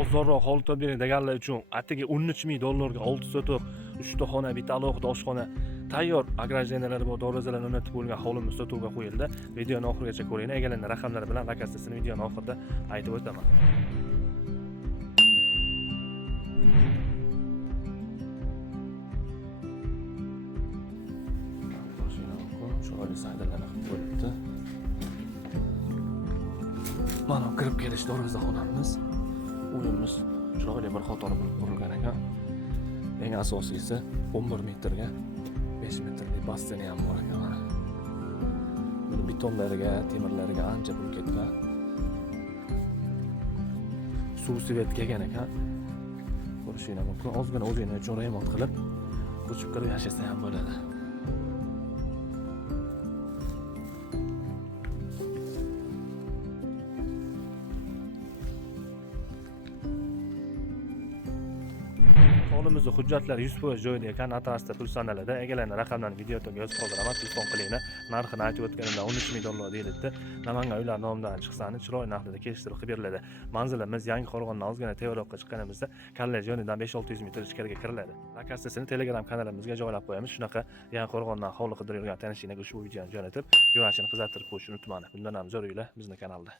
ozonroq hovli toping deganlar uchun atigi 13 ming dollarga 6 sotuq 3 ta xona, bitta alohida oshxona, tayyor ограждениялari bor, dorozalarni o'rnatib qo'yilgan hovlimiz sotuvga qo'yildi. Videoni oxirigacha ko'ring. Egalarning raqamlari bilan lokatsiyasini videoning oxirida aytib o'taman. Chiroyli saydalarni qilib qo'yibdi. Mana kirib kelish doroza xonamiz. Uyimiz chiroyli bir xotor bo'lib qurilgan ekan. Eng asosiysi 11 metrga 5 metrlik basseni ham bor ekan. Mana. Buni betonlariga, temirlariga ancha pul ketgan. Suv svet kelgan ekan. Ko'rishingiz mumkin. Ozgina o'zingiz uchun remont qilib, ko'chib kirib yashasa ham bo'ladi. Hovlimizning hujjatlari 100% joyida ekan, atrofda pul sanaladi. Egalarning raqamlarini videoga yozib qoldiraman, telefon qilinglar. Narxini aytib o'tganimda 13 ming dollar deyiladi. Namangan uylar nomidan chiqsani chiroyli narxda kelishtirib qilib beriladi. Manzilimiz Yangi Qo'rg'ondan ozgina tevaroqqa chiqqanimizda kollej yonidan 5-600 metr ichkariga kiriladi. Lokatsiyasini Telegram kanalimizga joylab qo'yamiz. Shunaqa Yangi Qo'rg'ondan hovli qidirib yurgan tanishinglarga ushbu videoni jo'natib, yo'lachini qizartirib qo'yishni unutmanglar. Bundan ham zo'r uylar bizning kanalda.